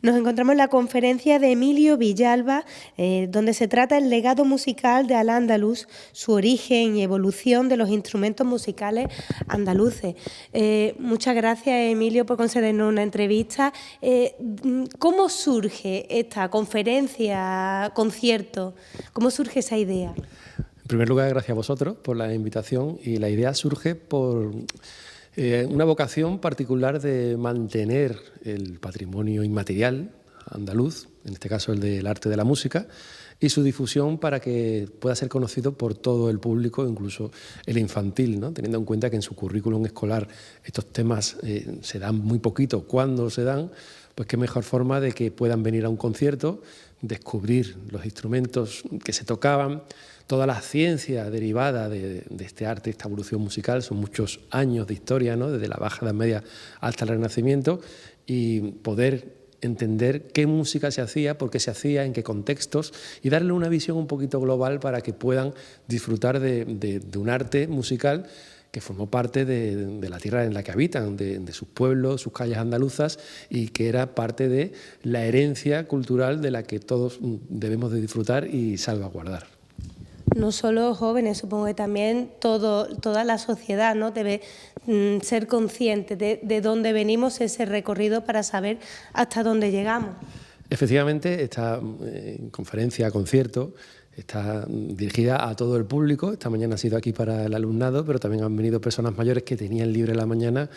Nos encontramos en la conferencia de Emilio Villalba, donde se trata el legado musical de Al-Ándalus, su origen y evolución de los instrumentos musicales andaluces. Muchas gracias, Emilio, por concedernos una entrevista. ¿Cómo surge esta conferencia, concierto? ¿Cómo surge esa idea? En primer lugar, gracias a vosotros por la invitación, y la idea surge por una vocación particular de mantener el patrimonio inmaterial andaluz, en este caso el del arte de la música, y su difusión para que pueda ser conocido por todo el público, incluso el infantil, ¿no? Teniendo en cuenta que en su currículum escolar estos temas se dan muy poquito. Cuando se dan, pues qué mejor forma de que puedan venir a un concierto, descubrir los instrumentos que se tocaban, toda la ciencia derivada de este arte, esta evolución musical. Son muchos años de historia, ¿no? Desde la Baja Edad Media hasta el Renacimiento, y poder entender qué música se hacía, por qué se hacía, en qué contextos, y darle una visión un poquito global para que puedan disfrutar de un arte musical que formó parte de la tierra en la que habitan, de sus pueblos, sus calles andaluzas, y que era parte de la herencia cultural de la que todos debemos de disfrutar y salvaguardar. No solo jóvenes, supongo que también toda la sociedad, ¿no? Debe ser consciente de dónde venimos, ese recorrido, para saber hasta dónde llegamos. Efectivamente, esta conferencia, concierto, está dirigida a todo el público. Esta mañana ha sido aquí para el alumnado, pero también han venido personas mayores que tenían libre la mañana,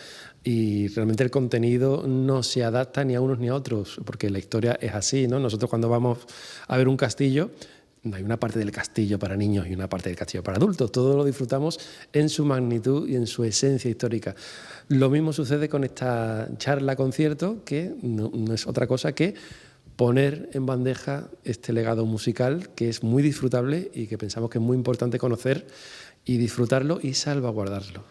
y realmente el contenido no se adapta ni a unos ni a otros, porque la historia es así, ¿no? Nosotros, cuando vamos a ver un castillo, no hay una parte del castillo para niños y una parte del castillo para adultos. Todo lo disfrutamos en su magnitud y en su esencia histórica. Lo mismo sucede con esta charla-concierto, que no es otra cosa que poner en bandeja este legado musical, que es muy disfrutable y que pensamos que es muy importante conocer y disfrutarlo y salvaguardarlo.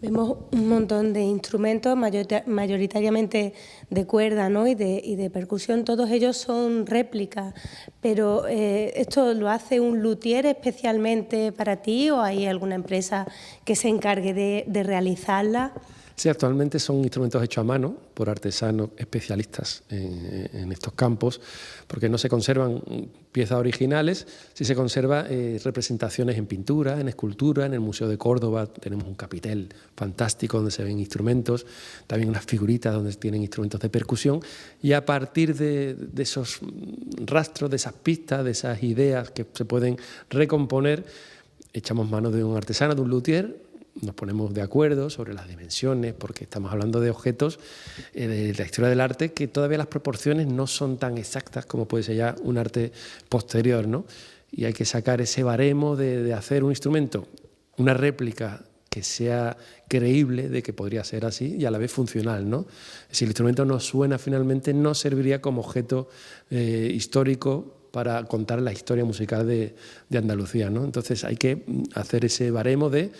Vemos un montón de instrumentos, mayoritariamente de cuerda, ¿no? y de percusión. Todos ellos son réplicas, pero ¿esto lo hace un luthier especialmente para ti, o hay alguna empresa que se encargue de realizarla? Sí, actualmente son instrumentos hechos a mano por artesanos especialistas en estos campos, porque no se conservan piezas originales, sí se conservan representaciones en pintura, en escultura. En el Museo de Córdoba tenemos un capitel fantástico donde se ven instrumentos, también unas figuritas donde tienen instrumentos de percusión, y a partir de esos rastros, de esas pistas, de esas ideas que se pueden recomponer, echamos mano de un artesano, de un luthier. Nos ponemos de acuerdo sobre las dimensiones, porque estamos hablando de objetos de la historia del arte que todavía las proporciones no son tan exactas como puede ser ya un arte posterior, ¿no? Y hay que sacar ese baremo de hacer un instrumento, una réplica que sea creíble de que podría ser así y a la vez funcional, ¿no? Si el instrumento no suena, finalmente no serviría como objeto histórico para contar la historia musical de Andalucía, ¿no? Entonces hay que hacer ese baremo de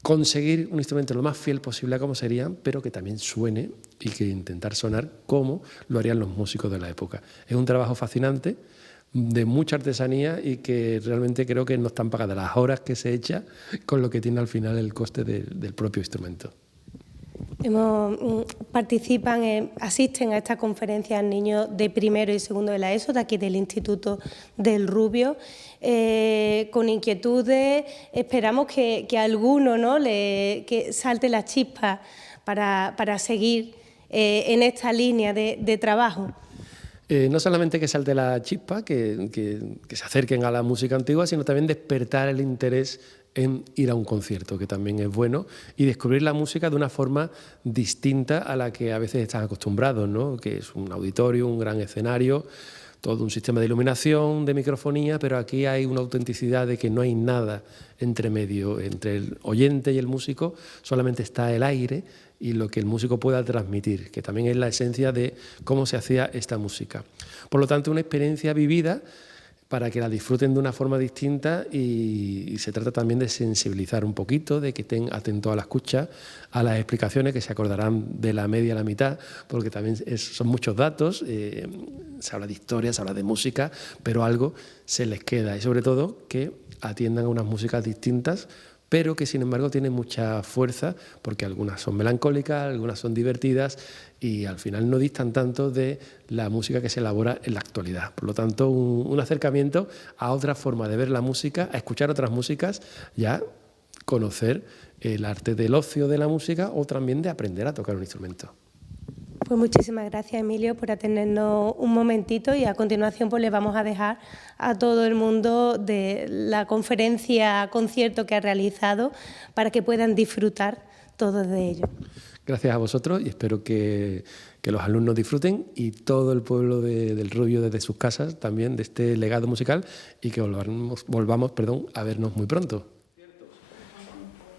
conseguir un instrumento lo más fiel posible a como sería, pero que también suene, y que intentar sonar como lo harían los músicos de la época. Es un trabajo fascinante, de mucha artesanía, y que realmente creo que no están pagadas las horas que se echa con lo que tiene al final el coste del propio instrumento. Asisten a esta conferencia niños de primero y segundo de la ESO, de aquí del Instituto del Rubio, con inquietudes. Esperamos que alguno, ¿no?, que salte la chispa para seguir en esta línea de trabajo. No solamente que salte la chispa, que se acerquen a la música antigua, sino también despertar el interés en ir a un concierto, que también es bueno, y descubrir la música de una forma distinta a la que a veces están acostumbrados, ¿no? Que es un auditorio, un gran escenario, todo un sistema de iluminación, de microfonía, pero aquí hay una autenticidad de que no hay nada entre medio, entre el oyente y el músico, solamente está el aire y lo que el músico pueda transmitir, que también es la esencia de cómo se hacía esta música. Por lo tanto, una experiencia vivida para que la disfruten de una forma distinta, y se trata también de sensibilizar un poquito, de que estén atentos a la escucha, a las explicaciones, que se acordarán de la media a la mitad, porque también son muchos datos, se habla de historia, se habla de música, pero algo se les queda, y sobre todo que atiendan a unas músicas distintas pero que sin embargo tienen mucha fuerza, porque algunas son melancólicas, algunas son divertidas y al final no distan tanto de la música que se elabora en la actualidad. Por lo tanto, un acercamiento a otra forma de ver la música, a escuchar otras músicas, ya conocer el arte del ocio de la música o también de aprender a tocar un instrumento. Pues muchísimas gracias, Emilio, por atendernos un momentito, y a continuación pues les vamos a dejar a todo el mundo de la conferencia concierto que ha realizado para que puedan disfrutar todos de ello. Gracias a vosotros y espero que los alumnos disfruten y todo el pueblo del Rubio desde sus casas también de este legado musical, y que volvamos a vernos muy pronto.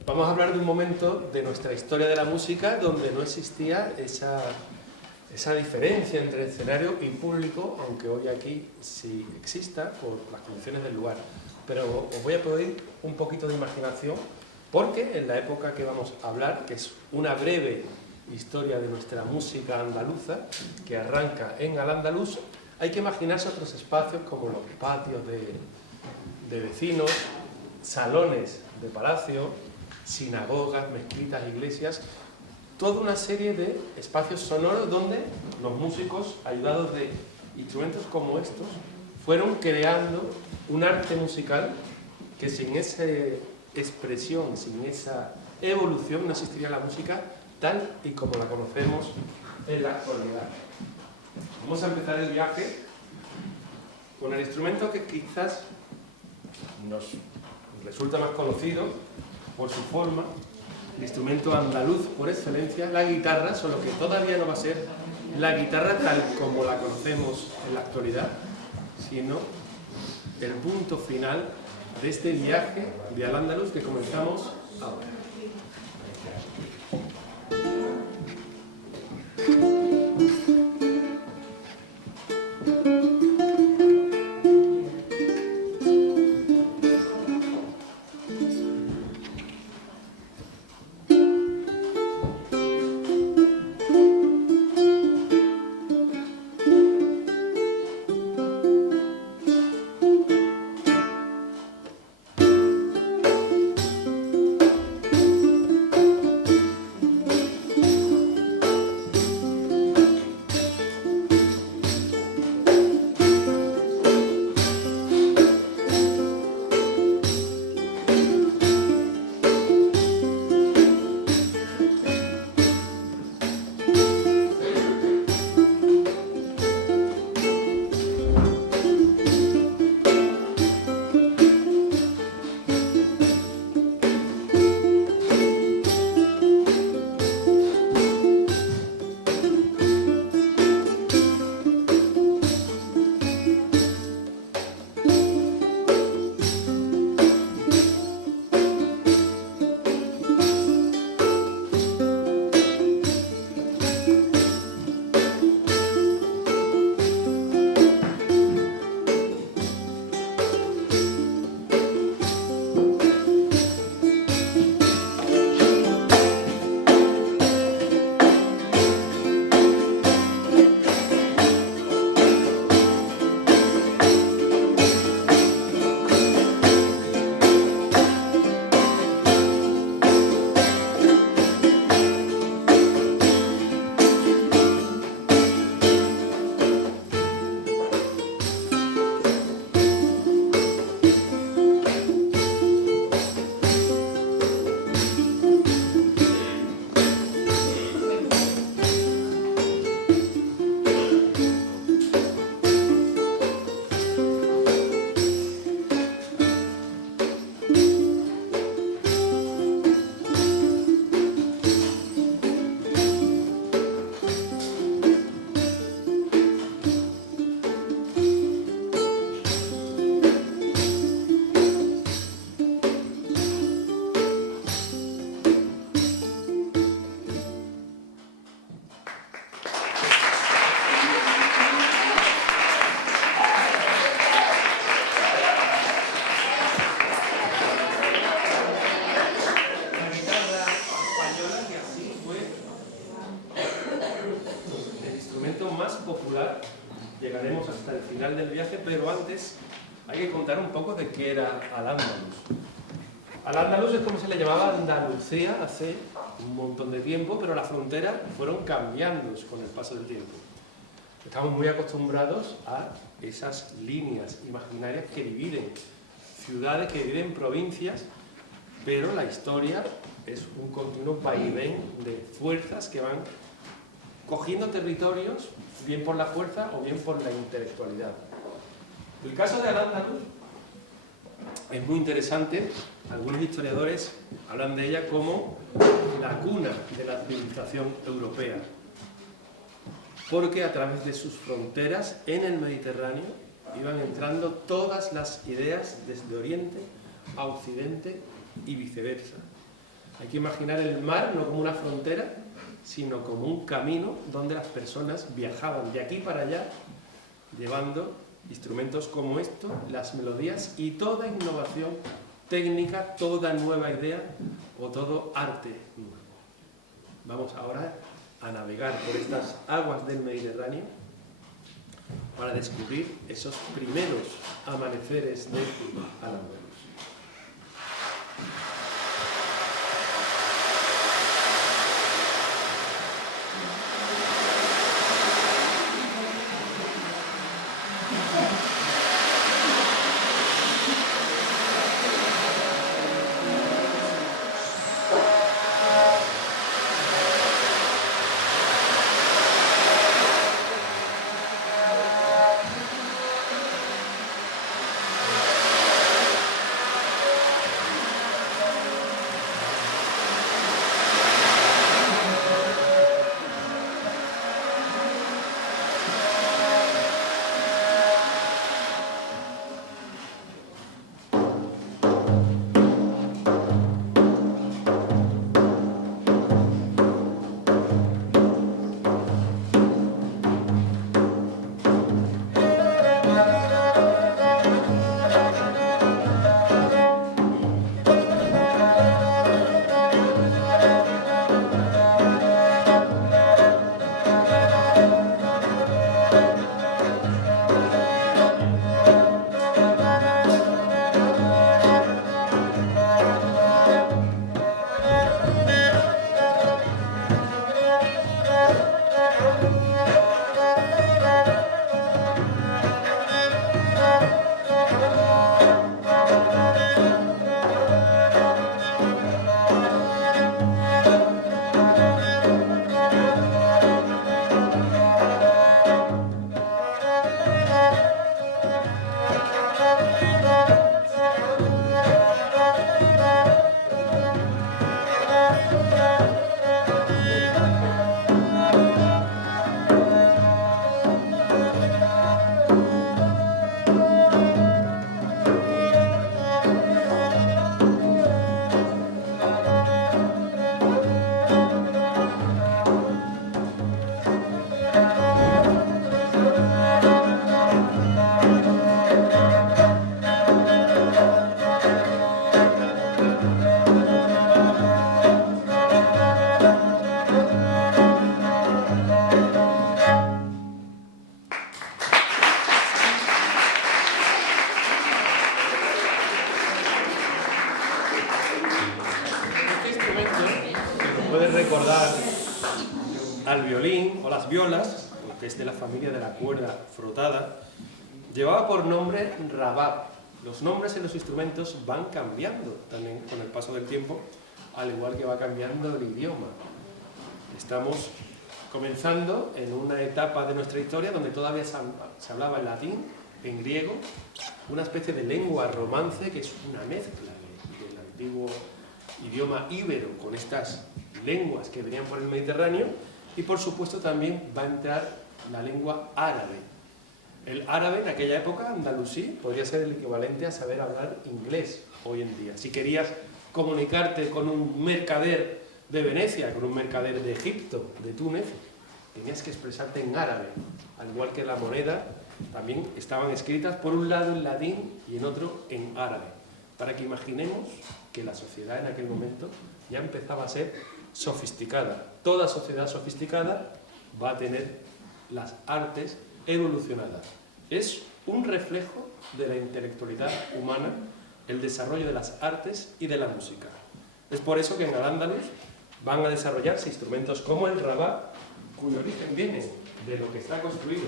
Vamos a hablar de un momento de nuestra historia de la música donde no existía esa diferencia entre escenario y público, aunque hoy aquí sí exista por las condiciones del lugar. Pero os voy a pedir un poquito de imaginación, porque en la época que vamos a hablar, que es una breve historia de nuestra música andaluza, que arranca en Al-Ándalus, hay que imaginarse otros espacios como los patios de vecinos, salones de palacio, sinagogas, mezquitas, iglesias, toda una serie de espacios sonoros donde los músicos, ayudados de instrumentos como estos, fueron creando un arte musical que sin esa expresión, sin esa evolución, no existiría la música tal y como la conocemos en la actualidad. Vamos a empezar el viaje con el instrumento que quizás nos resulta más conocido por su forma, el instrumento andaluz por excelencia, la guitarra, solo que todavía no va a ser la guitarra tal como la conocemos en la actualidad, sino el punto final de este viaje de Al-Ándalus que comenzamos ahora. Llegaremos hasta el final del viaje, pero antes hay que contar un poco de qué era Al-Ándalus. Al-Ándalus es como se le llamaba Andalucía hace un montón de tiempo, pero las fronteras fueron cambiando con el paso del tiempo. Estamos muy acostumbrados a esas líneas imaginarias que dividen ciudades, que dividen provincias, pero la historia es un continuo vaivén de fuerzas que van cogiendo territorios, bien por la fuerza o bien por la intelectualidad. El caso de Al-Ándalus es muy interesante. Algunos historiadores hablan de ella como la cuna de la civilización europea, porque a través de sus fronteras en el Mediterráneo iban entrando todas las ideas desde Oriente a Occidente y viceversa. Hay que imaginar el mar no como una frontera, sino como un camino donde las personas viajaban de aquí para allá, llevando instrumentos como estos, las melodías y toda innovación técnica, toda nueva idea o todo arte nuevo. Vamos ahora a navegar por estas aguas del Mediterráneo para descubrir esos primeros amaneceres de Al-Ándalus. Recordar al violín o las violas, que es de la familia de la cuerda frotada, llevaba por nombre rabab. Los nombres en los instrumentos van cambiando también con el paso del tiempo, al igual que va cambiando el idioma. Estamos comenzando en una etapa de nuestra historia donde todavía se hablaba en latín, en griego, una especie de lengua romance que es una mezcla del antiguo idioma íbero con estas lenguas que venían por el Mediterráneo, y por supuesto también va a entrar la lengua árabe. El árabe en aquella época, andalusí, podría ser el equivalente a saber hablar inglés hoy en día. Si querías comunicarte con un mercader de Venecia, con un mercader de Egipto, de Túnez, tenías que expresarte en árabe, al igual que la moneda, también estaban escritas por un lado en latín y en otro en árabe, para que imaginemos que la sociedad en aquel momento ya empezaba a ser sofisticada. Toda sociedad sofisticada va a tener las artes evolucionadas. Es un reflejo de la intelectualidad humana el desarrollo de las artes y de la música. Es por eso que en Al-Ándalus van a desarrollarse instrumentos como el rabá, cuyo origen viene de lo que está construido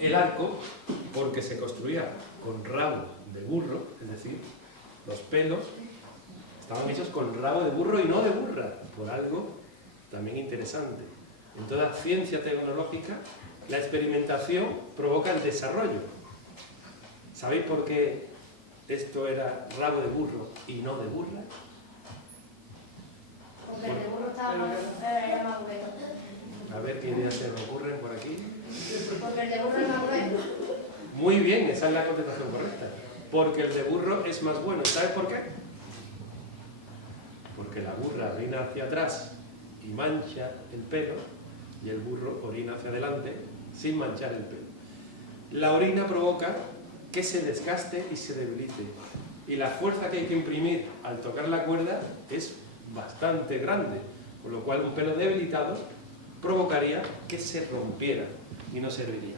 el arco, porque se construía con rabo de burro, es decir, los pelos estaban hechos con rabo de burro y no de burra, por algo también interesante. En toda ciencia tecnológica, la experimentación provoca el desarrollo. ¿Sabéis por qué esto era rabo de burro y no de burra? Porque el de burro era más grueso. A ver qué ideas se me ocurren por aquí. Porque el de burro es más grueso. Muy bien, esa es la contestación correcta. Porque el de burro es más bueno. ¿Sabes por qué? Porque la burra orina hacia atrás y mancha el pelo, y el burro orina hacia adelante sin manchar el pelo. La orina provoca que se desgaste y se debilite. Y la fuerza que hay que imprimir al tocar la cuerda es bastante grande, con lo cual un pelo debilitado provocaría que se rompiera y no serviría.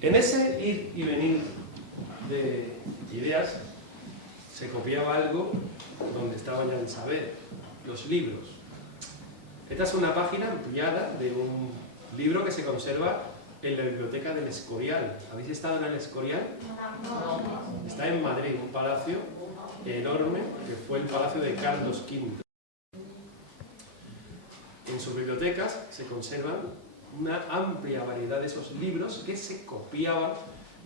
En ese ir y venir de ideas se copiaba algo donde estaba ya el saber, los libros. Esta es una página ampliada de un libro que se conserva en la biblioteca del Escorial. ¿Habéis estado en el Escorial? Está en Madrid, un palacio enorme que fue el palacio de Carlos V. En sus bibliotecas se conservan una amplia variedad de esos libros que se copiaban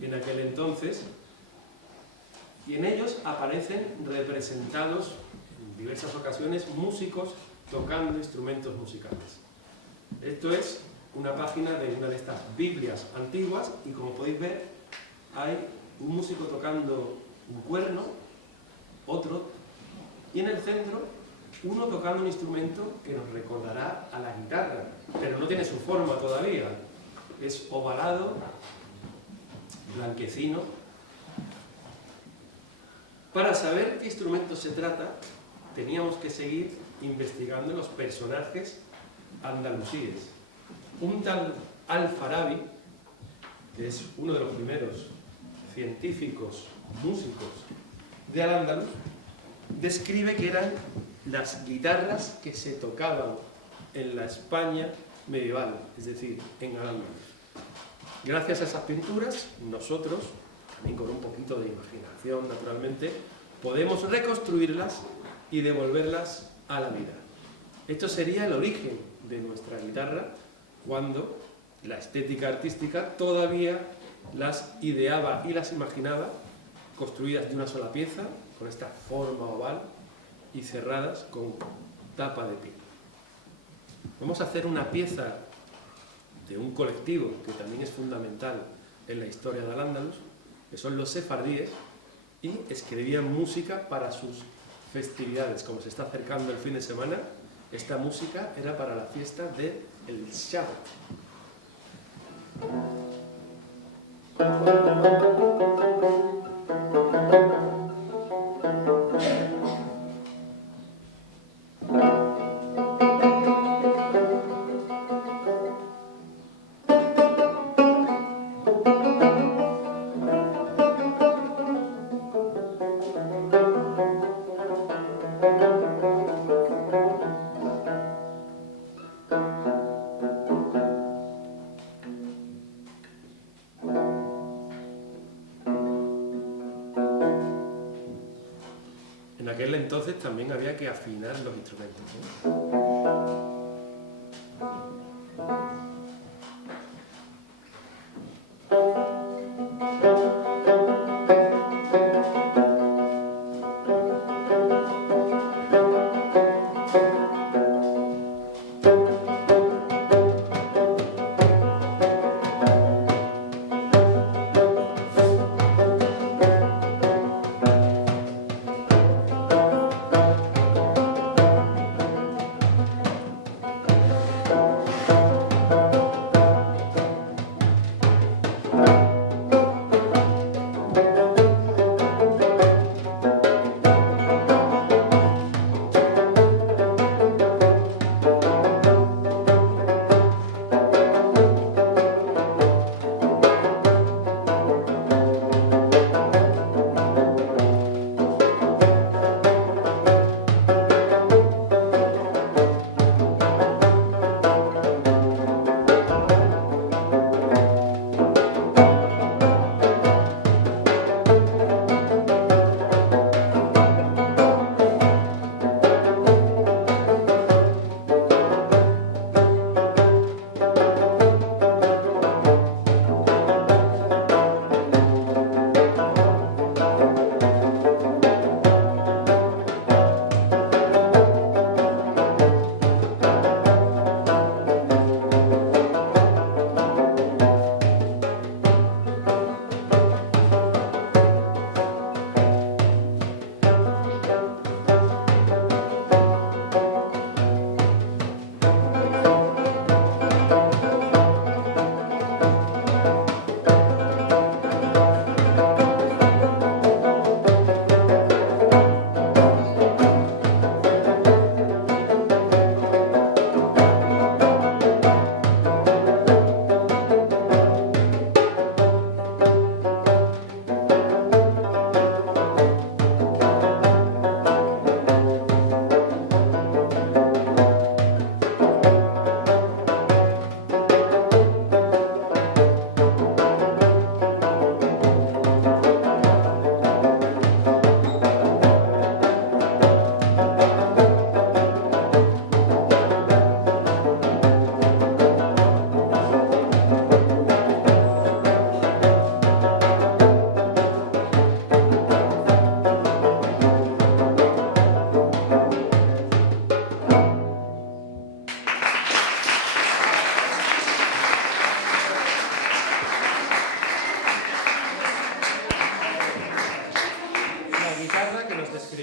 en aquel entonces, y en ellos aparecen representados en diversas ocasiones músicos tocando instrumentos musicales. Esto es una página de una de estas Biblias antiguas y, como podéis ver, hay un músico tocando un cuerno, otro, y en el centro uno tocando un instrumento que nos recordará a la guitarra, pero no tiene su forma todavía. Es ovalado, blanquecino. Para saber qué instrumento se trata, teníamos que seguir investigando los personajes andalusíes. Un tal Al-Farabi, que es uno de los primeros científicos, músicos de Al-Ándalus, describe que eran las guitarras que se tocaban en la España medieval, es decir, en Al-Ándalus. Gracias a esas pinturas, nosotros, también con un poquito de imaginación, naturalmente, podemos reconstruirlas y devolverlas a la vida. Esto sería el origen de nuestra guitarra, cuando la estética artística todavía las ideaba y las imaginaba construidas de una sola pieza, con esta forma oval y cerradas con tapa de piel. Vamos a hacer una pieza de un colectivo que también es fundamental en la historia de Al-Ándalus, que son los sefardíes, y escribían música para sus festividades. Como se está acercando el fin de semana, esta música era para la fiesta del Shabbat. En aquel entonces también había que afinar los instrumentos, ¿no?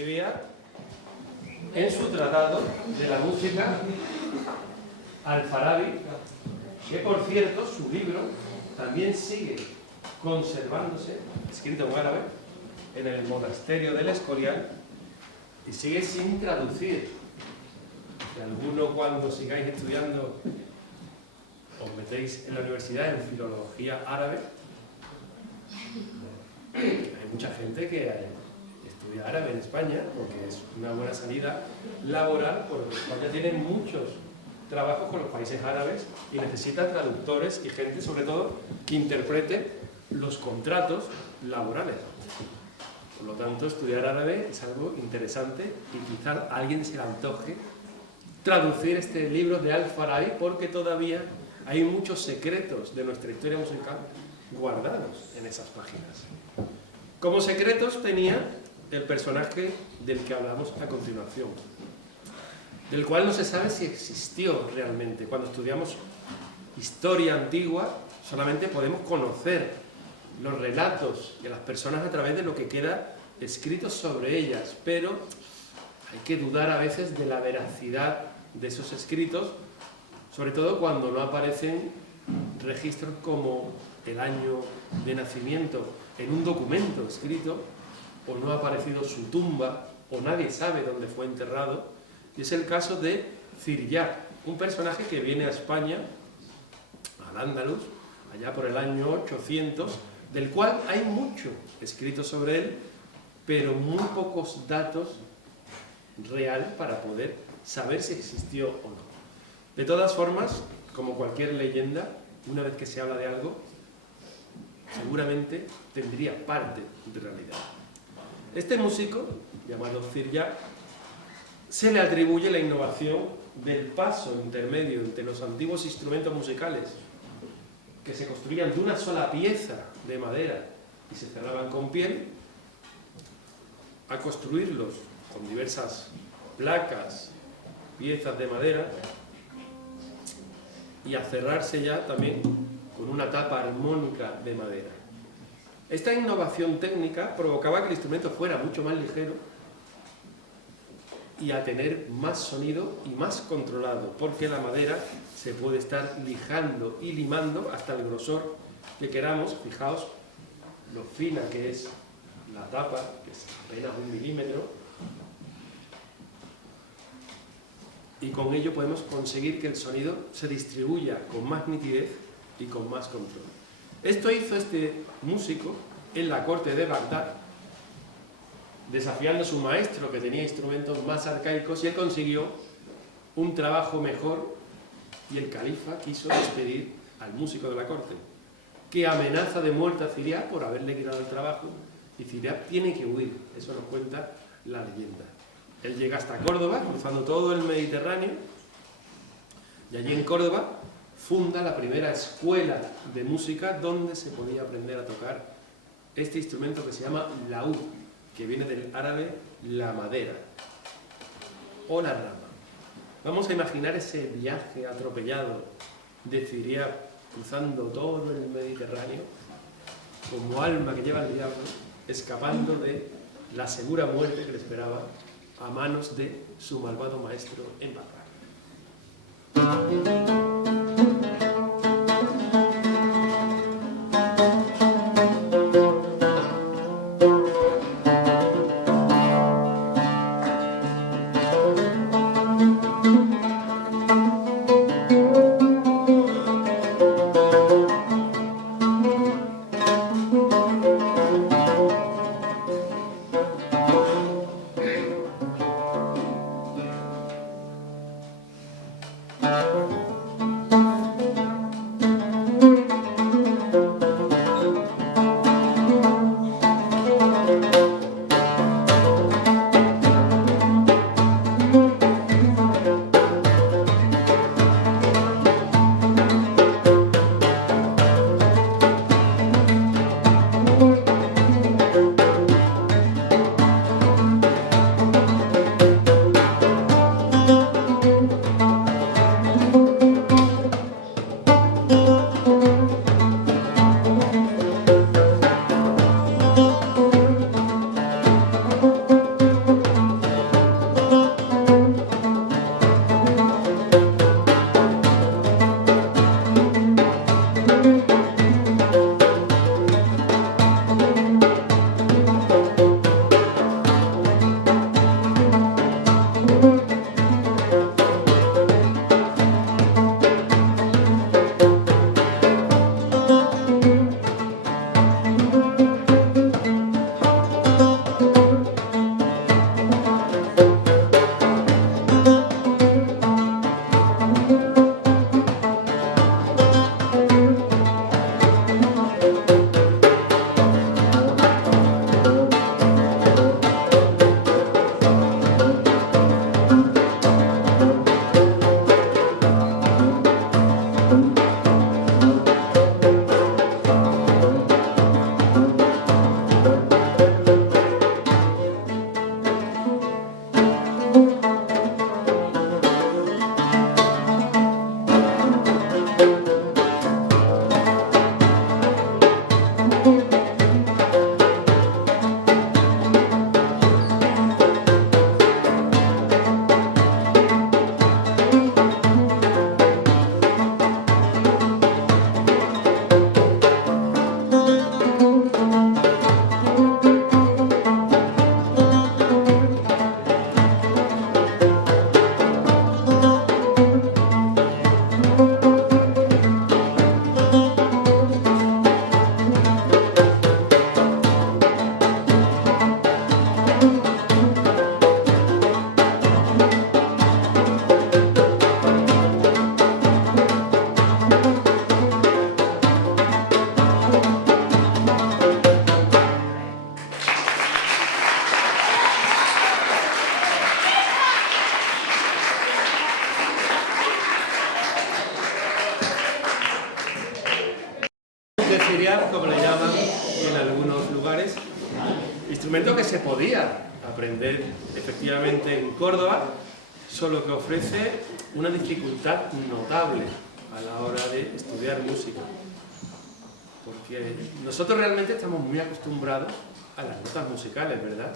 escribía en su tratado de la música Al-Farabi, que por cierto su libro también sigue conservándose, escrito en árabe, en el monasterio del Escorial, y sigue sin traducir. Que alguno, cuando sigáis estudiando, os metéis en la universidad en filología árabe, hay mucha gente que estudia árabe en España porque es una buena salida laboral, porque España tiene muchos trabajos con los países árabes y necesita traductores y gente, sobre todo, que interprete los contratos laborales. Por lo tanto, estudiar árabe es algo interesante y quizá a alguien se le antoje traducir este libro de Al-Farabi, porque todavía hay muchos secretos de nuestra historia musical guardados en esas páginas. Como secretos tenía el personaje del que hablamos a continuación, del cual no se sabe si existió realmente. Cuando estudiamos historia antigua, solamente podemos conocer los relatos de las personas a través de lo que queda escrito sobre ellas, pero hay que dudar a veces de la veracidad de esos escritos, sobre todo cuando no aparecen registros como el año de nacimiento en un documento escrito, o no ha aparecido su tumba, o nadie sabe dónde fue enterrado. Y es el caso de Ziryat, un personaje que viene a España, al Andaluz, allá por el año 800, del cual hay mucho escrito sobre él, pero muy pocos datos reales para poder saber si existió o no. De todas formas, como cualquier leyenda, una vez que se habla de algo, seguramente tendría parte de realidad. Este músico, llamado Ziryat, se le atribuye la innovación del paso intermedio entre los antiguos instrumentos musicales, que se construían de una sola pieza de madera y se cerraban con piel, a construirlos con diversas placas, piezas de madera, y a cerrarse ya también con una tapa armónica de madera. Esta innovación técnica provocaba que el instrumento fuera mucho más ligero y a tener más sonido y más controlado, porque la madera se puede estar lijando y limando hasta el grosor que queramos. Fijaos lo fina que es la tapa, que es apenas 1 milímetro, y con ello podemos conseguir que el sonido se distribuya con más nitidez y con más control. Esto hizo este músico en la corte de Bagdad, desafiando a su maestro, que tenía instrumentos más arcaicos, y él consiguió un trabajo mejor, y el califa quiso despedir al músico de la corte, que amenaza de muerte a Ziryat por haberle quitado el trabajo, y Ziryat tiene que huir. Eso nos cuenta la leyenda. Él llega hasta Córdoba, cruzando todo el Mediterráneo, y allí en Córdoba funda la primera escuela de música donde se podía aprender a tocar este instrumento que se llama laúd, que viene del árabe la madera o la rama. Vamos a imaginar ese viaje atropellado de Ziryat cruzando todo el Mediterráneo como alma que lleva el diablo, escapando de la segura muerte que le esperaba a manos de su malvado maestro en Bagdad. siriap, como le llaman en algunos lugares. Instrumento que se podía aprender efectivamente en Córdoba, solo que ofrece una dificultad notable a la hora de estudiar música. Porque nosotros realmente estamos muy acostumbrados a las notas musicales, ¿verdad?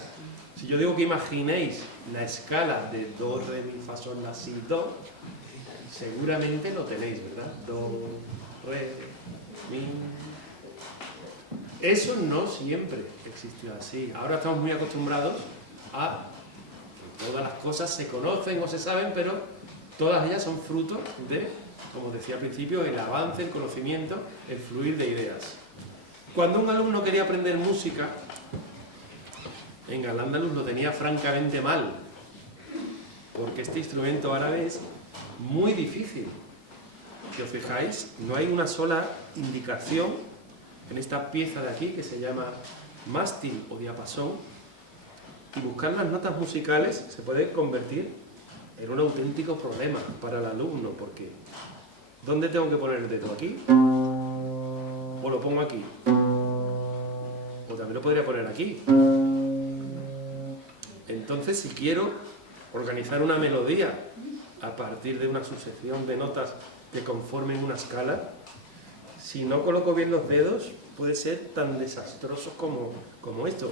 Si yo digo que imaginéis la escala de do, re, mi, fa, sol, la, si, do, seguramente lo tenéis, ¿verdad? Do, re, mi... Eso no siempre existió así. Ahora estamos muy acostumbrados a que todas las cosas se conocen o se saben, pero todas ellas son fruto de, como decía al principio, el avance, el conocimiento, el fluir de ideas. Cuando un alumno quería aprender música, en Al-Ándalus lo tenía francamente mal, porque este instrumento árabe es muy difícil. Si os fijáis, no hay una sola indicación en esta pieza de aquí que se llama mástil o diapasón, y buscar las notas musicales se puede convertir en un auténtico problema para el alumno, porque ¿dónde tengo que poner el dedo? ¿Aquí? ¿O lo pongo aquí? O también lo podría poner aquí. Entonces, si quiero organizar una melodía a partir de una sucesión de notas que conformen una escala, si no coloco bien los dedos, puede ser tan desastroso como esto.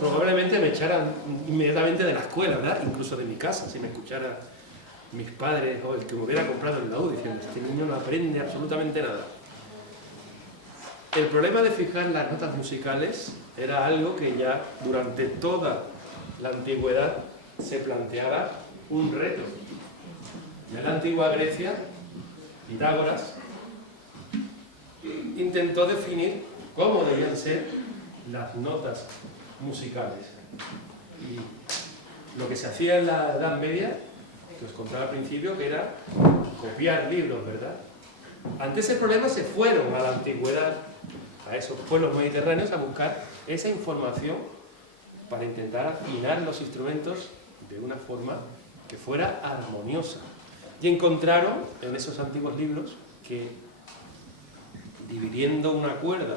Probablemente me echaran inmediatamente de la escuela, ¿verdad? Incluso de mi casa, si me escuchara mis padres o el que me hubiera comprado el laúd diciendo: este niño no aprende absolutamente nada. El problema de fijar las notas musicales era algo que ya durante toda la antigüedad se planteaba un reto. Ya en la antigua Grecia, Pitágoras intentó definir cómo debían ser las notas musicales. Y lo que se hacía en la Edad Media, que os contaba al principio, que era copiar libros, ¿verdad? Ante ese problema se fueron a la antigüedad, a esos pueblos mediterráneos, a buscar esa información para intentar afinar los instrumentos de una forma que fuera armoniosa. Y encontraron en esos antiguos libros que, dividiendo una cuerda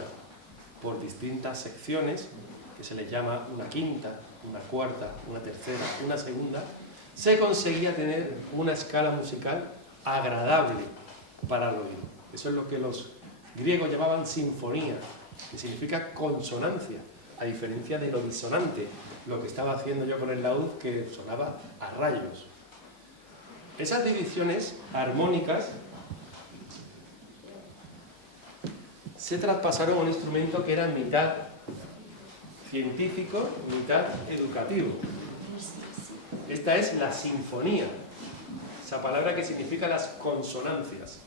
por distintas secciones, que se les llama una quinta, una cuarta, una tercera, una segunda, se conseguía tener una escala musical agradable para el oído. Eso es lo que los griegos llamaban sinfonía, que significa consonancia, a diferencia de lo disonante, lo que estaba haciendo yo con el laúd, que sonaba a rayos. Esas divisiones armónicas se traspasaron a un instrumento que era mitad científico, mitad educativo. Esta es la sinfonía, esa palabra que significa las consonancias.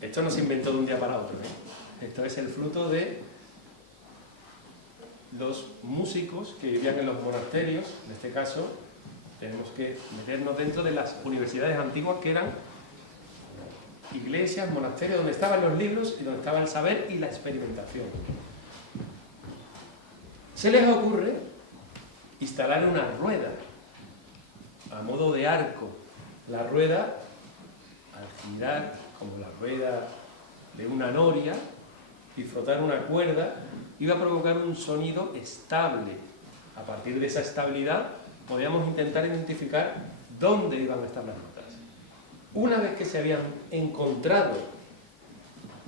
Esto no se inventó de un día para otro, ¿eh? Esto es el fruto de los músicos que vivían en los monasterios. En este caso, tenemos que meternos dentro de las universidades antiguas, que eran iglesias, monasterios, donde estaban los libros y donde estaba el saber y la experimentación. Se les ocurre instalar una rueda a modo de arco. La rueda, al girar como la rueda de una noria y frotar una cuerda, iba a provocar un sonido estable. A partir de esa estabilidad podíamos intentar identificar dónde iban a estar las notas. Una vez que se habían encontrado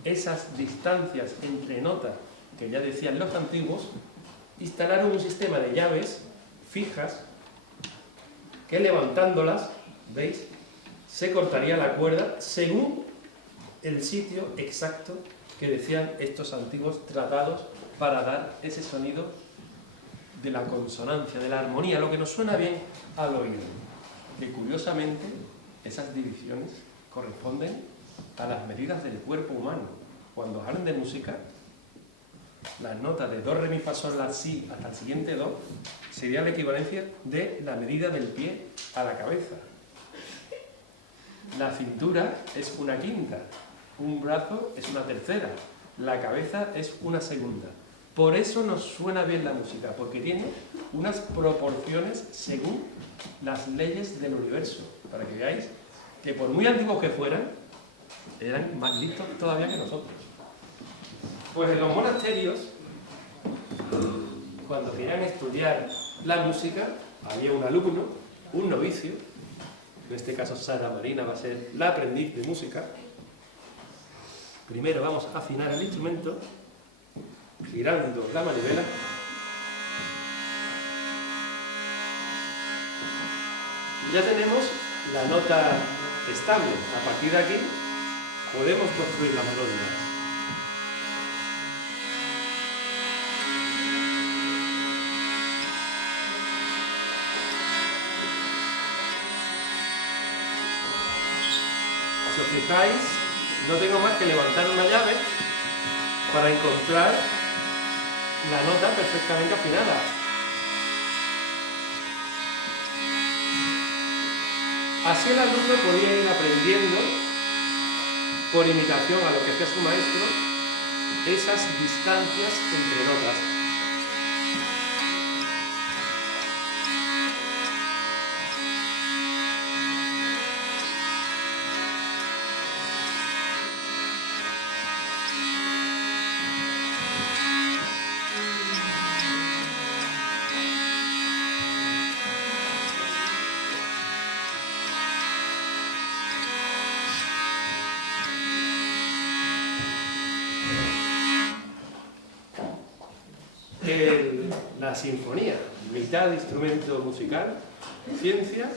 esas distancias entre notas que ya decían los antiguos, instalaron un sistema de llaves fijas que, levantándolas, ¿veis?, se cortaría la cuerda según el sitio exacto que decían estos antiguos tratados para dar ese sonido de la consonancia, de la armonía, lo que nos suena bien al oído. Que curiosamente esas divisiones corresponden a las medidas del cuerpo humano. Cuando hablan de música, las notas de do, re, mi, fa, sol, la, si hasta el siguiente do sería la equivalencia de la medida del pie a la cabeza. La cintura es una quinta, un brazo es una tercera, la cabeza es una segunda. Por eso nos suena bien la música, porque tiene unas proporciones según las leyes del universo, para que veáis que por muy antiguos que fueran, eran más listos todavía que nosotros. Pues en los monasterios, cuando querían estudiar la música, había un alumno, un novicio, en este caso Sara Marina va a ser la aprendiz de música. Primero vamos a afinar el instrumento, girando la manivela. Ya tenemos la nota estable. A partir de aquí podemos construir las melodías. Si os fijáis, no tengo más que levantar una llave para encontrar la nota perfectamente afinada. Así el alumno podía ir aprendiendo, por imitación a lo que hacía su maestro, esas distancias entre notas. La sinfonía, mitad de instrumento musical, ciencia,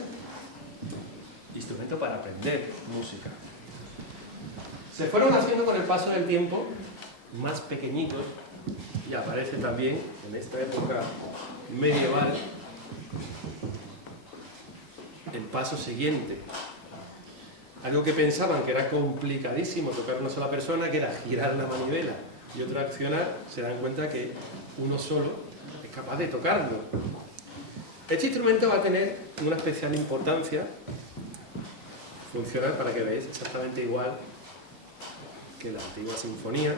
instrumento para aprender música. Se fueron haciendo con el paso del tiempo más pequeñitos y aparece también en esta época medieval el paso siguiente. Algo que pensaban que era complicadísimo tocar una sola persona, que era girar la manivela y otra accionar, se dan cuenta que uno solo es capaz de tocarlo. Este instrumento va a tener una especial importancia funcional, para que veáis, exactamente igual que la antigua sinfonía.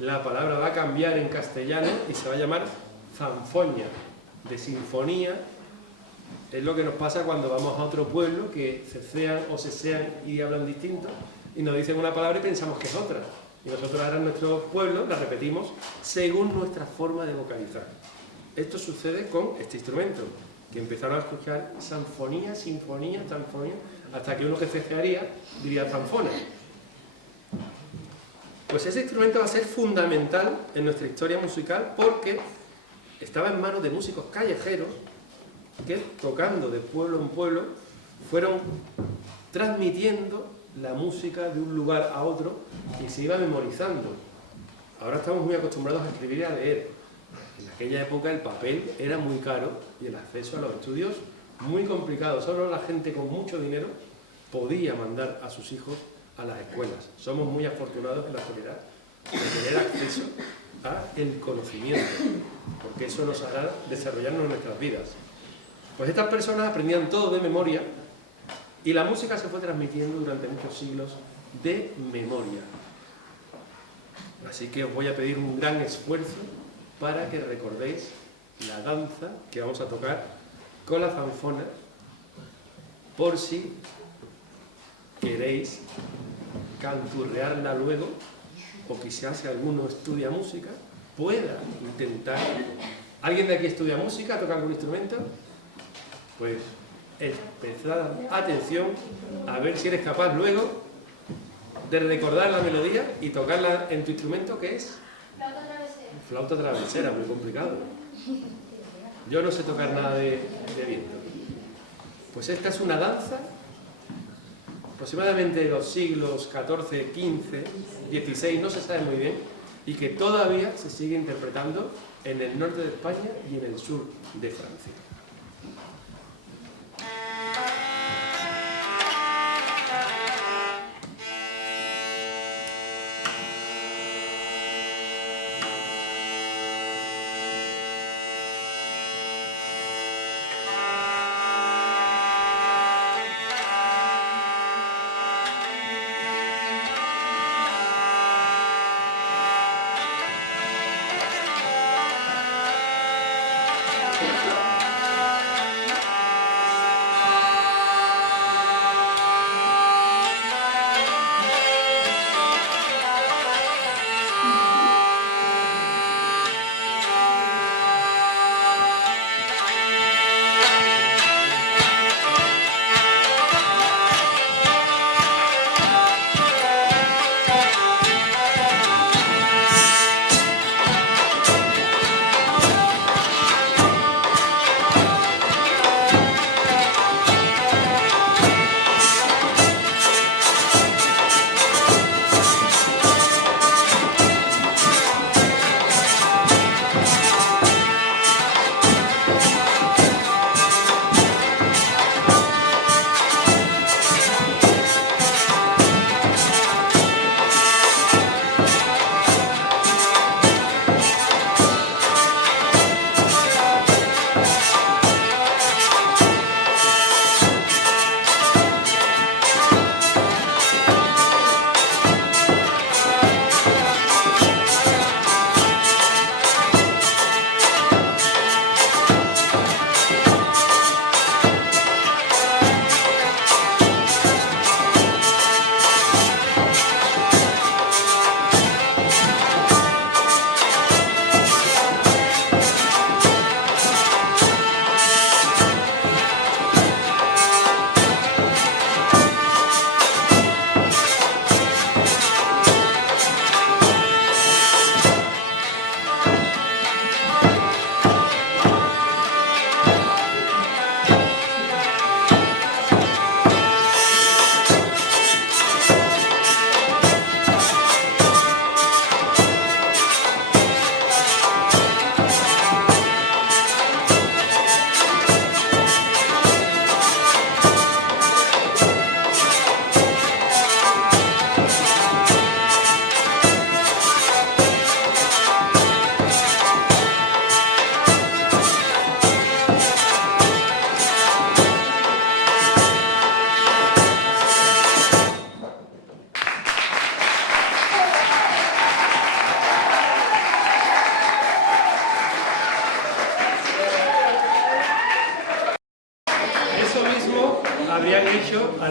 La palabra va a cambiar en castellano y se va a llamar zanfoña. De sinfonía es lo que nos pasa cuando vamos a otro pueblo que cecean o sesean y hablan distinto y nos dicen una palabra y pensamos que es otra. Y nosotros ahora en nuestro pueblo la repetimos según nuestra forma de vocalizar. Esto sucede con este instrumento, que empezaron a escuchar sanfonía, sinfonía, zanfonía, hasta que uno que cecearía diría zanfona. Pues ese instrumento va a ser fundamental en nuestra historia musical porque estaba en manos de músicos callejeros que, tocando de pueblo en pueblo, fueron transmitiendo la música de un lugar a otro y se iba memorizando. Ahora estamos muy acostumbrados a escribir y a leer. En aquella época el papel era muy caro y el acceso a los estudios muy complicado. Solo la gente con mucho dinero podía mandar a sus hijos a las escuelas. Somos muy afortunados en la actualidad de tener acceso al conocimiento, porque eso nos hará desarrollarnos en nuestras vidas. Pues estas personas aprendían todo de memoria y la música se fue transmitiendo durante muchos siglos de memoria. Así que os voy a pedir un gran esfuerzo para que recordéis la danza que vamos a tocar con la zanfona, por si queréis canturrearla luego, o quizás si alguno estudia música, pueda intentar. ¿Alguien de aquí estudia música, toca algún instrumento? Pues prestad atención a ver si eres capaz luego de recordar la melodía y tocarla en tu instrumento, que es Flauta travesera. flauta travesera, muy complicado. Yo no sé tocar nada de viento. Pues esta es una danza aproximadamente de los siglos XIV, XV, XVI, no se sabe muy bien, y que todavía se sigue interpretando en el norte de España y en el sur de Francia.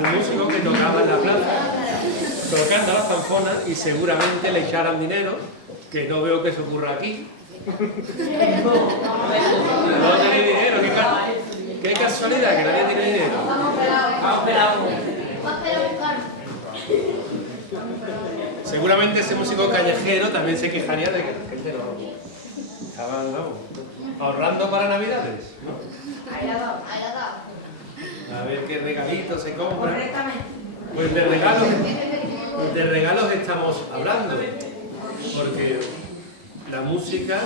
al músico que tocaba en la plaza, tocando la zanfona, y seguramente le echaran dinero, que no veo que se ocurra aquí. No tenéis dinero, qué casualidad que nadie tiene dinero. Seguramente ese músico callejero también se quejaría de que la gente no estaban ahorrando para Navidades, ¿no? Ahí la dado, ahí la dado. A ver qué regalitos se compran. Correctamente. Pues de regalos estamos hablando, porque la música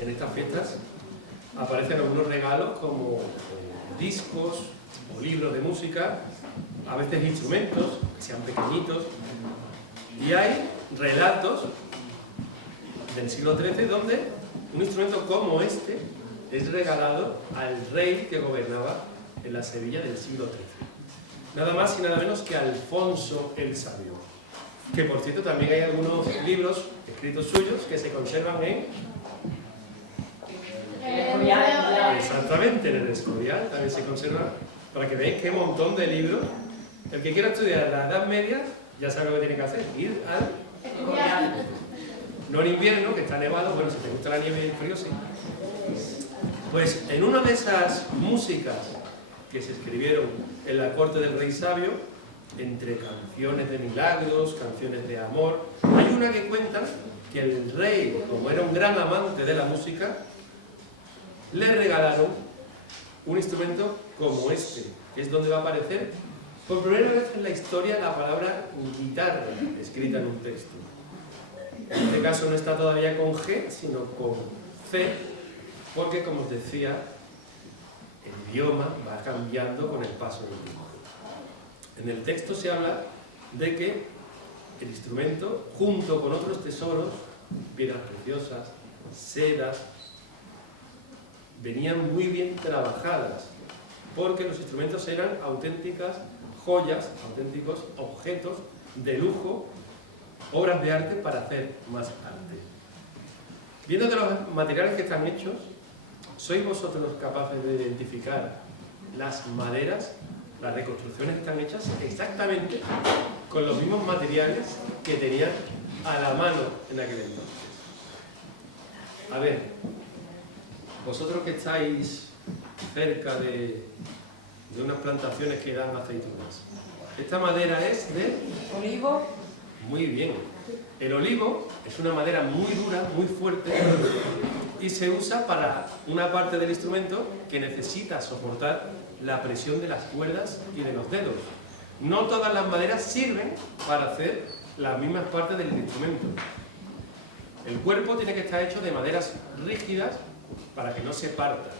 en estas fiestas aparecen algunos regalos como discos o libros de música, a veces instrumentos, que sean pequeñitos, y hay relatos del siglo XIII donde un instrumento como este es regalado al rey que gobernaba en la Sevilla del siglo XIII. Nada más y nada menos que Alfonso el Sabio, que por cierto también hay algunos libros escritos suyos que se conservan en... Exactamente, en el Escorial también se conserva, para que veáis qué montón de libros. El que quiera estudiar la Edad Media ya sabe lo que tiene que hacer, ir al Escorial. No en invierno, que está nevado, bueno, si te gusta la nieve y el frío, sí. Pues en una de esas músicas que se escribieron en la corte del rey sabio, entre canciones de milagros, canciones de amor, hay una que cuenta que el rey, como era un gran amante de la música, le regalaron un instrumento como este, que es donde va a aparecer por primera vez en la historia la palabra guitarra escrita en un texto. En este caso no está todavía con G, sino con C, porque, como os decía, el idioma va cambiando con el paso del tiempo. En el texto se habla de que el instrumento, junto con otros tesoros, piedras preciosas, sedas, venían muy bien trabajadas, porque los instrumentos eran auténticas joyas, auténticos objetos de lujo, obras de arte para hacer más arte. Viendo de los materiales que están hechos, ¿sois vosotros capaces de identificar las maderas, las reconstrucciones que están hechas exactamente con los mismos materiales que tenían a la mano en aquel entonces? A ver, vosotros que estáis cerca de unas plantaciones que dan aceitunas, esta madera es de... Olivo. Muy bien. El olivo es una madera muy dura, muy fuerte, y se usa para una parte del instrumento que necesita soportar la presión de las cuerdas y de los dedos. No todas las maderas sirven para hacer las mismas partes del instrumento. El cuerpo tiene que estar hecho de maderas rígidas para que no se parta,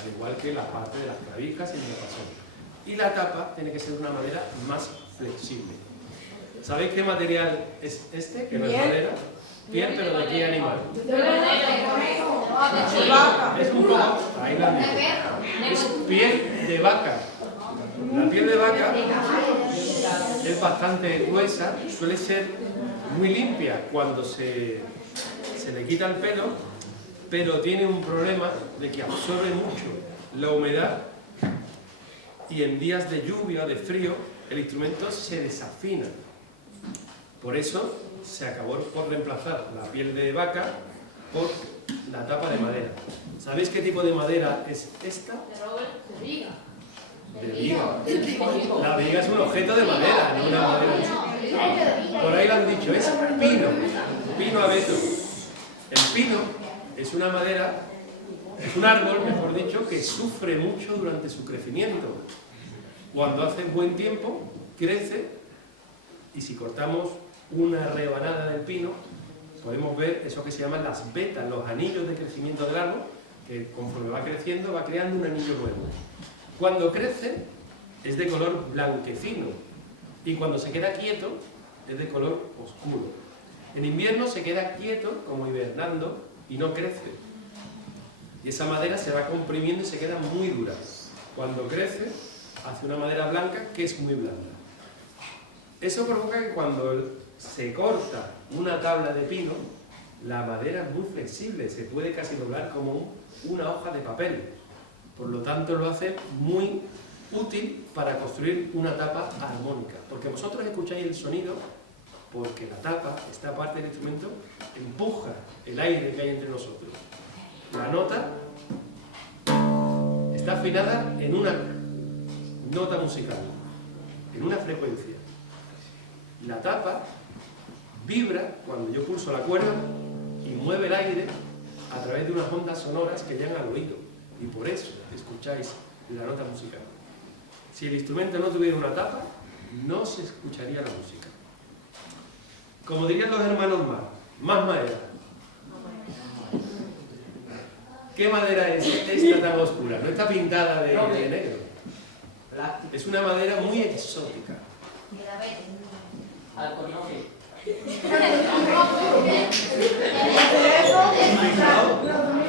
al igual que la parte de las clavijas y el diapasón. Y la tapa tiene que ser una madera más flexible. ¿Sabéis qué material es este? Que no es madera. Piel, pero ¿de qué animal? Es un poco... Ahí la digo. Es piel de vaca. La piel de vaca es bastante gruesa, suele ser muy limpia cuando se le quita el pelo, pero tiene un problema de que absorbe mucho la humedad y en días de lluvia, de frío, el instrumento se desafina. Por eso se acabó por reemplazar la piel de vaca por la tapa de madera. ¿Sabéis qué tipo de madera es esta? De viga. De viga. La viga es un objeto de madera, no una madera. Por ahí lo han dicho, es pino, pino abeto. El pino es una madera, es un árbol, mejor dicho, que sufre mucho durante su crecimiento. Cuando hace buen tiempo, crece, y si cortamos una rebanada del pino, podemos ver eso que se llaman las vetas, los anillos de crecimiento del árbol, que conforme va creciendo va creando un anillo nuevo. Cuando crece es de color blanquecino y cuando se queda quieto es de color oscuro. En invierno se queda quieto, como hibernando, y no crece. Y esa madera se va comprimiendo y se queda muy dura. Cuando crece, hace una madera blanca que es muy blanda. Eso provoca que cuando se corta una tabla de pino, la madera es muy flexible, se puede casi doblar como una hoja de papel. Por lo tanto, lo hace muy útil para construir una tapa armónica, porque vosotros escucháis el sonido porque la tapa, esta parte del instrumento, empuja el aire que hay entre nosotros. La nota está afinada en una nota musical, en una frecuencia. La tapa vibra cuando yo pulso la cuerda y mueve el aire a través de unas ondas sonoras que llegan al oído, y por eso escucháis la nota musical. Si el instrumento no tuviera una tapa, no se escucharía la música. Como dirían los hermanos más madera. ¿Qué madera es esta tan oscura? No está pintada de negro. Es una madera muy exótica.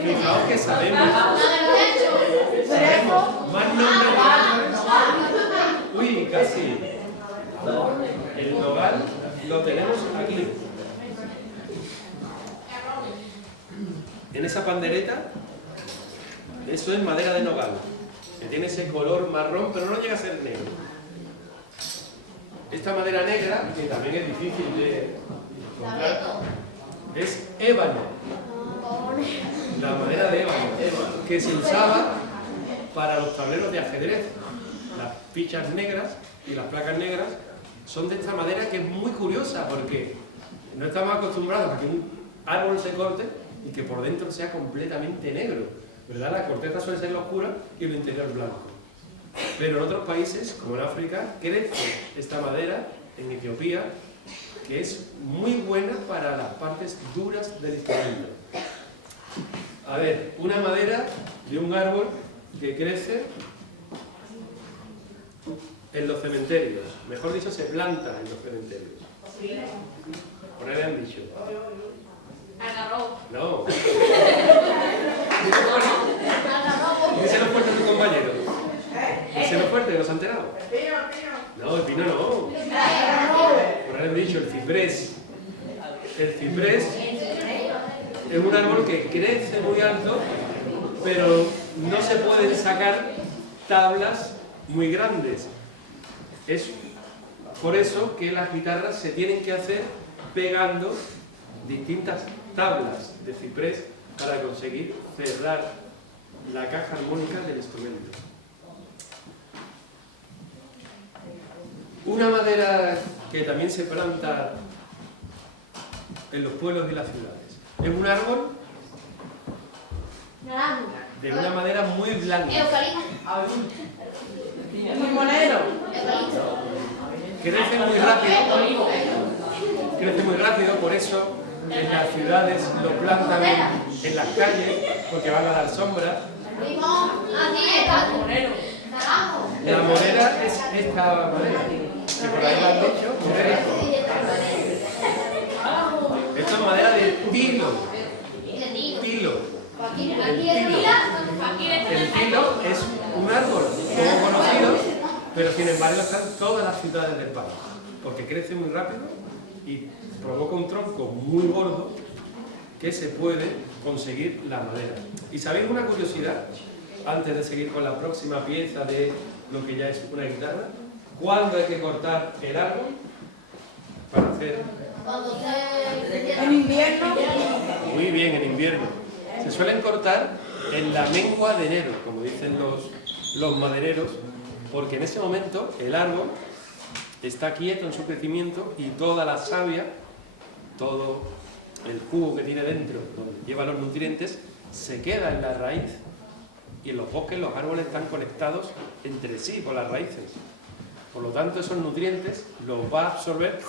Fijaos que sabemos más nombres. Uy, casi. El nogal lo tenemos aquí. En esa pandereta, eso es madera de nogal, que tiene ese color marrón, pero no llega a ser negro. Esta madera negra, que también es difícil de encontrar, es ébano. La madera de ébano, que se usaba para los tableros de ajedrez. Las fichas negras y las placas negras son de esta madera, que es muy curiosa porque no estamos acostumbrados a que un árbol se corte y que por dentro sea completamente negro, ¿verdad? La corteza suele ser oscura y el interior blanco. Pero en otros países, como en África, crece esta madera, en Etiopía, que es muy buena para las partes duras del instrumento. A ver, una madera de un árbol que crece en los cementerios, mejor dicho, se planta en los cementerios. Por ahí le han dicho. Algarrobo. No. Díselo fuerte a tu compañero. Díselo fuerte, ¿no se ha enterado? No, el pino no. Por ahí le han dicho el ciprés. El ciprés es un árbol que crece muy alto, pero no se pueden sacar tablas muy grandes. Es por eso que las guitarras se tienen que hacer pegando distintas tablas de ciprés para conseguir cerrar la caja armónica del instrumento. Una madera que también se planta en los pueblos y las ciudades es un árbol Naranjo. de una madera muy blanca. Eucalipto. Crece muy rápido, por eso en las ciudades lo plantan en las calles, porque van a dar sombra. Limón. Naranjo. La morera es esta madera, que por ahí lo han dicho, morera. Esto es madera de tilo. Tilo. El tilo es un árbol poco conocido, pero sin embargo están todas las ciudades del país, porque crece muy rápido y provoca un tronco muy gordo que se puede conseguir la madera. ¿Y sabéis una curiosidad? Antes de seguir con la próxima pieza de lo que ya es una guitarra, ¿cuándo hay que cortar el árbol para hacer? En invierno. Muy bien, en invierno. Se suelen cortar en la mengua de enero, como dicen los madereros, porque en ese momento el árbol está quieto en su crecimiento y toda la savia, todo el jugo que tiene dentro, donde lleva los nutrientes, se queda en la raíz. Y en los bosques los árboles están conectados entre sí por las raíces. Por lo tanto, esos nutrientes los va a absorber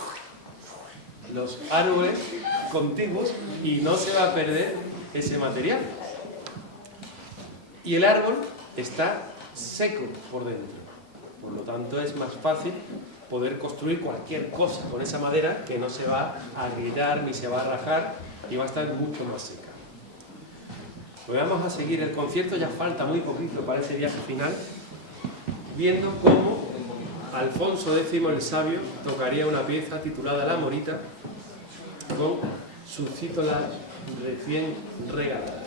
los árboles contiguos y no se va a perder ese material. Y el árbol está seco por dentro. Por lo tanto, es más fácil poder construir cualquier cosa con esa madera, que no se va a agrietar ni se va a rajar y va a estar mucho más seca. Pues vamos a seguir el concierto, ya falta muy poquito para ese viaje final, viendo cómo Alfonso X el Sabio tocaría una pieza titulada La Morita con su cítola recién regalada.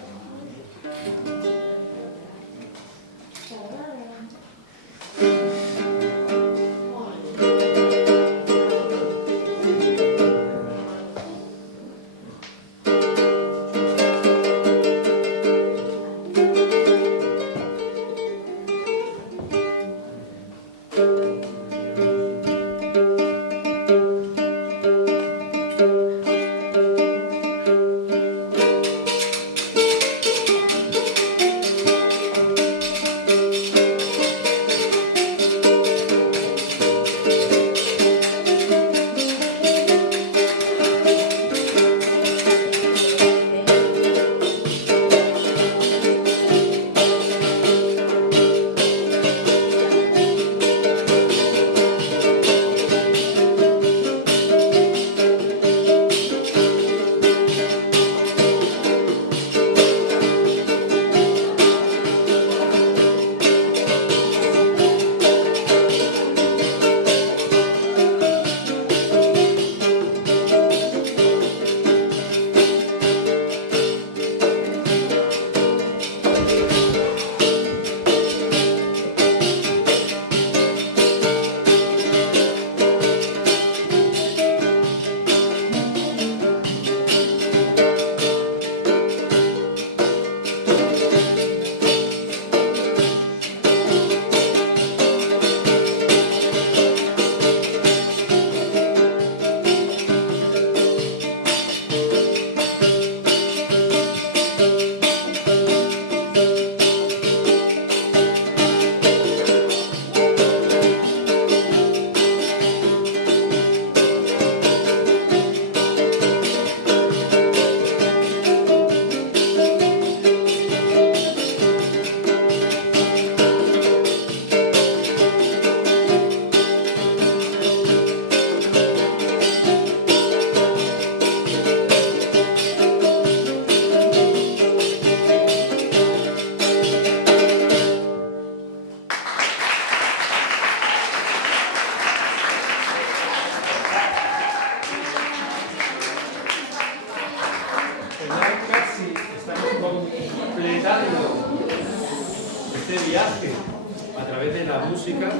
casi estamos completando este viaje a través de la música,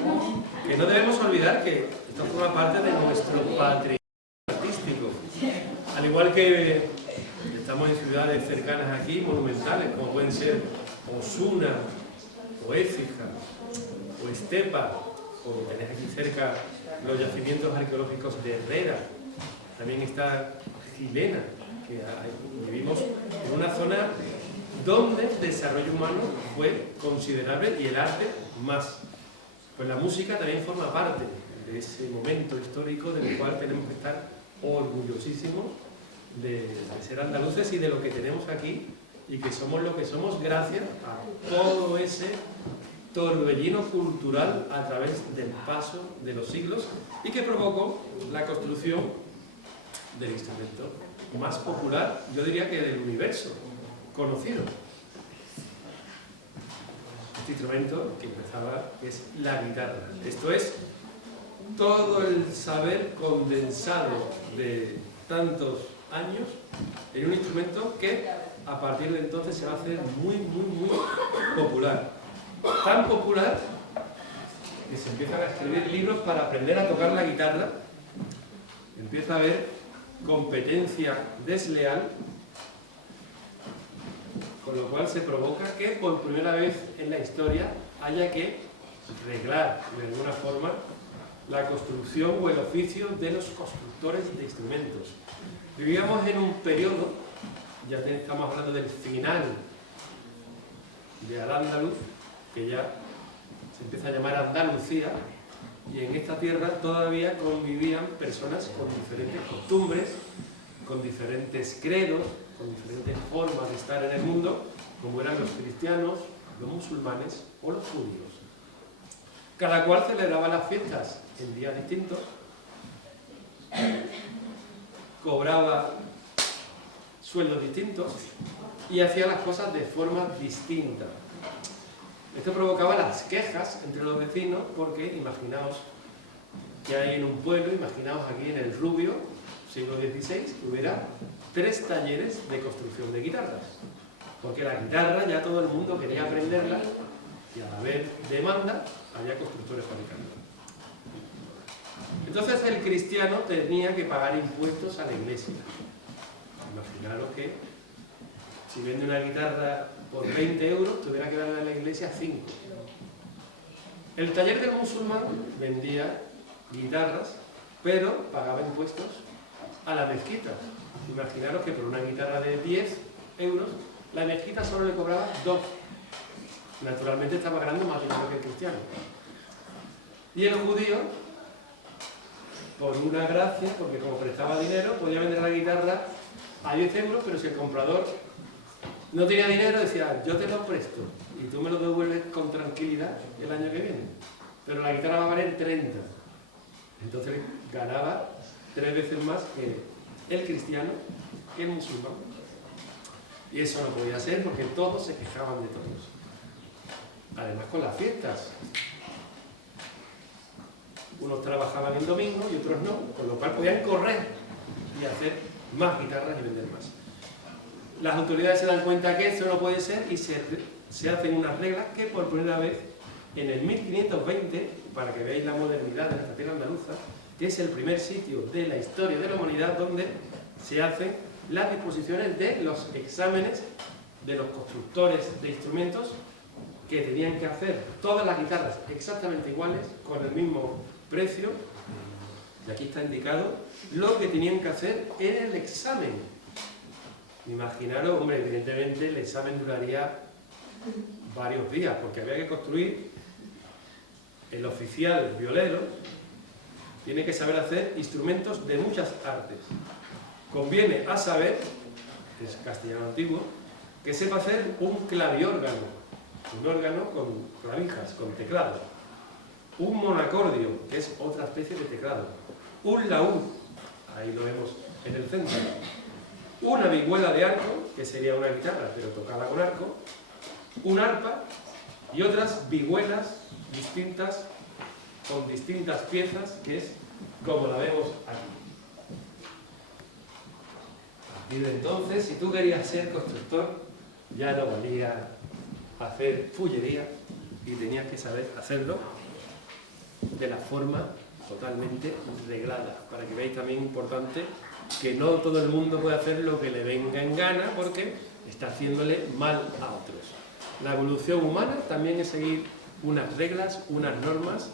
que no debemos olvidar que esto forma parte de nuestro patrimonio artístico. Al igual que estamos en ciudades cercanas aquí, monumentales, como pueden ser Osuna, o Écija, o Estepa, o tenéis aquí cerca los yacimientos arqueológicos de Herrera. También está Gilena, que vivimos en una zona donde el desarrollo humano fue considerable y el arte más. Pues la música también forma parte de ese momento histórico del cual tenemos que estar orgullosísimos de ser andaluces y de lo que tenemos aquí, y que somos lo que somos gracias a todo ese torbellino cultural a través del paso de los siglos, y que provocó la construcción del instrumento más popular, yo diría que del universo conocido. Este instrumento que empezaba es la guitarra. Esto es todo el saber condensado de tantos años en un instrumento que a partir de entonces se va a hacer muy popular. Tan popular que se empiezan a escribir libros para aprender a tocar la guitarra. Empieza a haber competencia desleal, con lo cual se provoca que por primera vez en la historia haya que reglar de alguna forma la construcción o el oficio de los constructores de instrumentos. Vivíamos en un periodo, ya estamos hablando del final de Al-Ándalus, que ya se empieza a llamar Andalucía, y en esta tierra todavía convivían personas con diferentes costumbres, con diferentes credos, con diferentes formas de estar en el mundo, como eran los cristianos, los musulmanes o los judíos. Cada cual celebraba las fiestas en días distintos, cobraba sueldos distintos y hacía las cosas de forma distinta. Esto provocaba las quejas entre los vecinos, porque imaginaos que hay en un pueblo, imaginaos aquí en el Rubio, siglo XVI, que hubiera 3 talleres de construcción de guitarras. Porque la guitarra ya todo el mundo quería aprenderla, y al haber demanda, había constructores fabricando. Entonces el cristiano tenía que pagar impuestos a la iglesia. Imaginaros que si vende una guitarra por 20 euros, tuviera que darle a la iglesia 5. El taller del musulmán vendía guitarras, pero pagaba impuestos a la mezquita. Imaginaros que por una guitarra de 10 euros, la mezquita solo le cobraba 2. Naturalmente estaba ganando más dinero que el cristiano. Y el judío, por una gracia, porque como prestaba dinero, podía vender la guitarra a 10 euros, pero si el comprador no tenía dinero, decía, yo te lo presto y tú me lo devuelves con tranquilidad el año que viene. Pero la guitarra va a valer 30. Entonces ganaba 3 veces más que el cristiano, que el musulmán. Y eso no podía ser, porque todos se quejaban de todos. Además con las fiestas. Unos trabajaban el domingo y otros no, con lo cual podían correr y hacer más guitarras y vender más. Las autoridades se dan cuenta que esto no puede ser y se hacen unas reglas que por primera vez en el 1520, para que veáis la modernidad de nuestra tierra andaluza, que es el primer sitio de la historia de la humanidad donde se hacen las disposiciones de los exámenes de los constructores de instrumentos, que tenían que hacer todas las guitarras exactamente iguales, con el mismo precio, y aquí está indicado lo que tenían que hacer en el examen. Imaginaros, hombre, evidentemente el examen duraría varios días, porque había que construir. El oficial violero tiene que saber hacer instrumentos de muchas artes. Conviene a saber, que es castellano antiguo, que sepa hacer un claviórgano, un órgano con clavijas, con teclado, un monacordio, que es otra especie de teclado, un laúd, ahí lo vemos en el centro, una vihuela de arco, que sería una guitarra pero tocada con arco, un arpa y otras vihuelas distintas con distintas piezas, que es como la vemos aquí. Y de entonces, si tú querías ser constructor, ya no valía hacer fullería y tenías que saber hacerlo de la forma totalmente reglada. Para que veáis también importante que no todo el mundo puede hacer lo que le venga en gana porque está haciéndole mal a otros. La evolución humana también es seguir unas reglas, unas normas,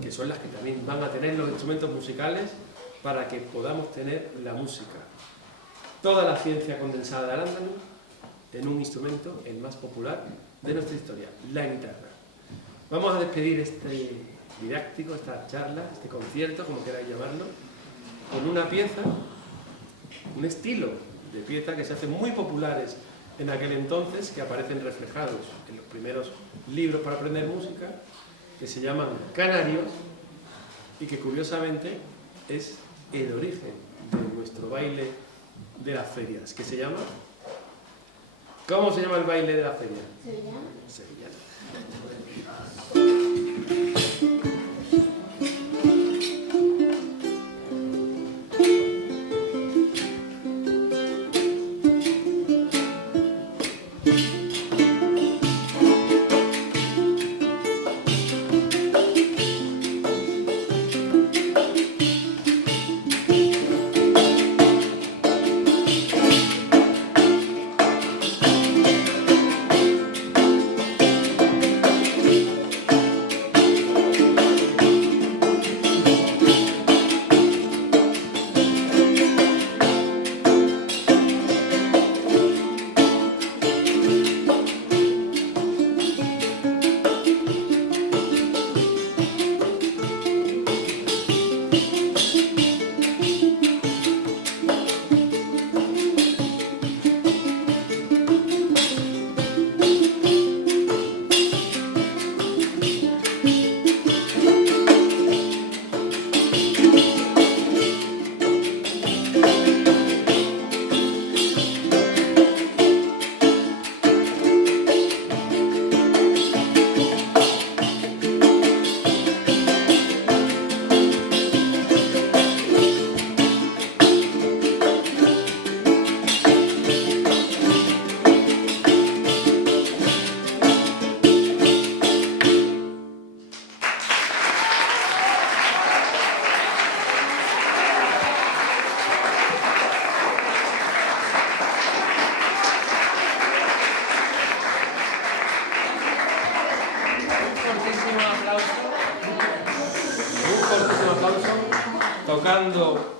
que son las que también van a tener los instrumentos musicales para que podamos tener la música. Toda la ciencia condensada de Al-Ándalus en un instrumento, el más popular de nuestra historia, la guitarra. Vamos a despedir este didáctico, esta charla, este concierto, como queráis llamarlo, con una pieza, un estilo de pieza que se hacen muy populares en aquel entonces, que aparecen reflejados en los primeros libros para aprender música, que se llaman canarios y que curiosamente es el origen de nuestro baile de las ferias, que se llama... ¿Cómo se llama el baile de la feria? Sevillano. Sevillano. Tocando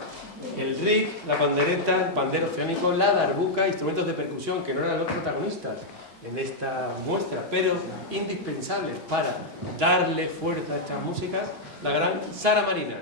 el rig, la pandereta, el pandero oceánico, la darbuka, instrumentos de percusión que no eran los protagonistas en esta muestra, pero indispensables para darle fuerza a estas músicas, la gran Sara Marina.